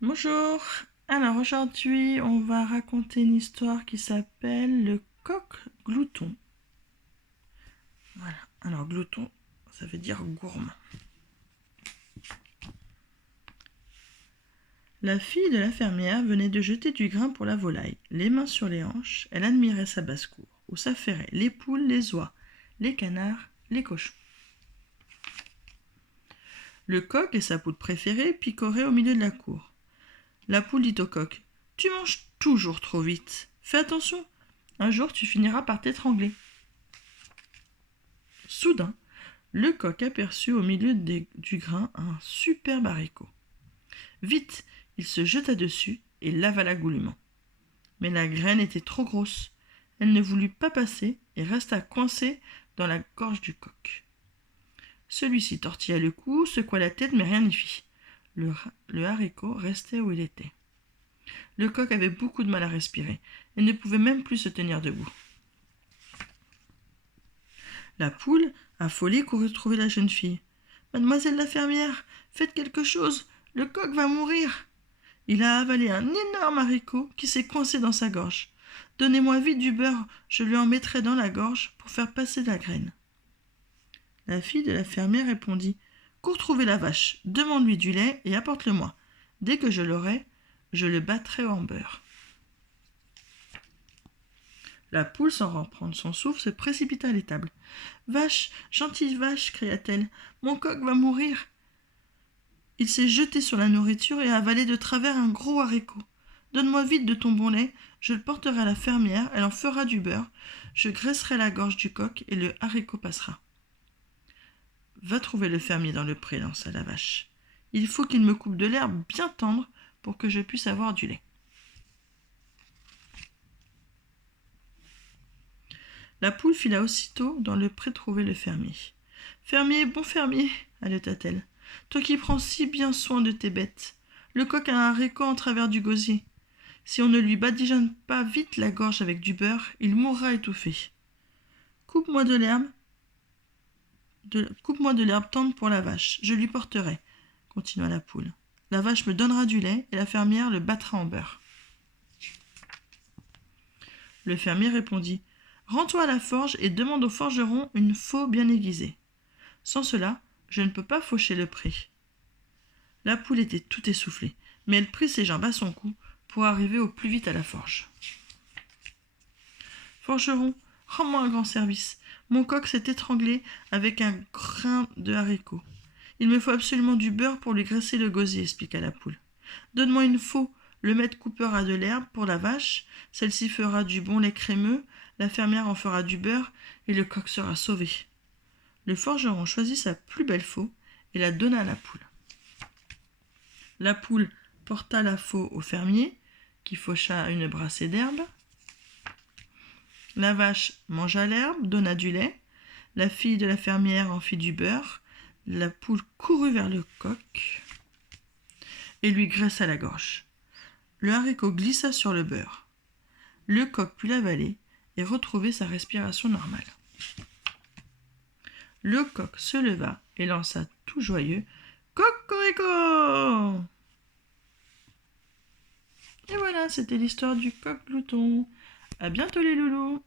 Bonjour. Alors aujourd'hui, on va raconter une histoire qui s'appelle Le coq glouton. Voilà. Alors glouton, ça veut dire gourmand. La fille de la fermière venait de jeter du grain pour la volaille. Les mains sur les hanches, elle admirait sa basse-cour, où s'affairaient les poules, les oies, les canards, les cochons. Le coq et sa poule préférée picoraient au milieu de la cour. La poule dit au coq : « Tu manges toujours trop vite. Fais attention, un jour tu finiras par t'étrangler. » Soudain, le coq aperçut au milieu du grain un superbe haricot. Vite, il se jeta dessus et l'avala goulûment. Mais la graine était trop grosse. Elle ne voulut pas passer et resta coincée dans la gorge du coq. Celui-ci tortilla le cou, secoua la tête, mais rien n'y fit. Le haricot restait où il était. Le coq avait beaucoup de mal à respirer et ne pouvait même plus se tenir debout. La poule, affolée, courut trouver la jeune fille. « Mademoiselle la fermière, faites quelque chose, le coq va mourir. Il a avalé un énorme haricot qui s'est coincé dans sa gorge. Donnez-moi vite du beurre, je lui en mettrai dans la gorge pour faire passer la graine. » La fille de la fermière répondit : « Cours trouver la vache, demande-lui du lait et apporte-le-moi. Dès que je l'aurai, je le battrai en beurre. » La poule, sans reprendre son souffle, se précipita à l'étable. « Vache, gentille vache, cria-t-elle, mon coq va mourir. Il s'est jeté sur la nourriture et a avalé de travers un gros haricot. Donne-moi vite de ton bon lait, je le porterai à la fermière, elle en fera du beurre, je graisserai la gorge du coq et le haricot passera. »« Va trouver le fermier dans le pré, lança la vache. Il faut qu'il me coupe de l'herbe bien tendre pour que je puisse avoir du lait. » La poule fila aussitôt dans le pré trouver le fermier. « Fermier, bon fermier, haleta-t-elle, toi qui prends si bien soin de tes bêtes, le coq a un haricot en travers du gosier. Si on ne lui badigeonne pas vite la gorge avec du beurre, il mourra étouffé. Coupe-moi de l'herbe tendre pour la vache, je lui porterai, continua la poule. La vache me donnera du lait et la fermière le battra en beurre. » Le fermier répondit : « Rends-toi à la forge et demande au forgeron une faux bien aiguisée. Sans cela, je ne peux pas faucher le pré. » La poule était tout essoufflée, mais elle prit ses jambes à son cou pour arriver au plus vite à la forge. « Forgeron, rends-moi un grand service. Mon coq s'est étranglé avec un grain de haricot. Il me faut absolument du beurre pour lui graisser le gosier, expliqua la poule. Donne-moi une faux. Le maître coupeur a de l'herbe pour la vache, celle-ci fera du bon lait crémeux, la fermière en fera du beurre et le coq sera sauvé. » Le forgeron choisit sa plus belle faux et la donna à la poule. La poule porta la faux au fermier, qui faucha une brassée d'herbe. La vache mangea l'herbe, donna du lait. La fille de la fermière en fit du beurre. La poule courut vers le coq et lui graissa la gorge. Le haricot glissa sur le beurre. Le coq put l'avaler et retrouver sa respiration normale. Le coq se leva et lança tout joyeux : « Cocorico !» Et voilà, c'était l'histoire du coq glouton. À bientôt les loulous.